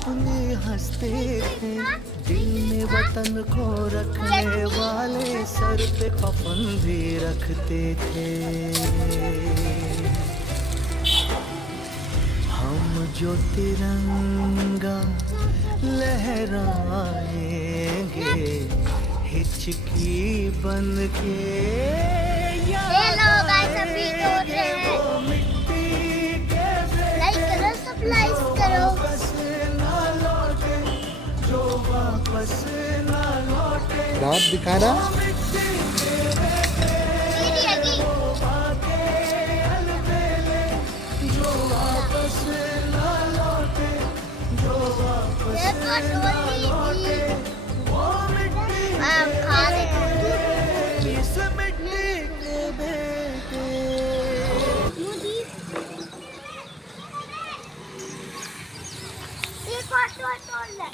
अपनी हंसते थे, दिल में वतन को रखने वाले सर पे कफन भी रखते थे। हम जो तिरंगा लहराएंगे हिचकी बन के याद आएंगे वो मिट्टी के बेटे वापस ना लौटे, जो वापस ना लौटे। दांत दिखाना। वो मिट्टी के बेटे वो बातें अलबेले, जो वापस ना लौटे, जो वापस ना लौटे। वो मिट्टी के इस मिट्टी के बेटे। एक और तोड़ ले।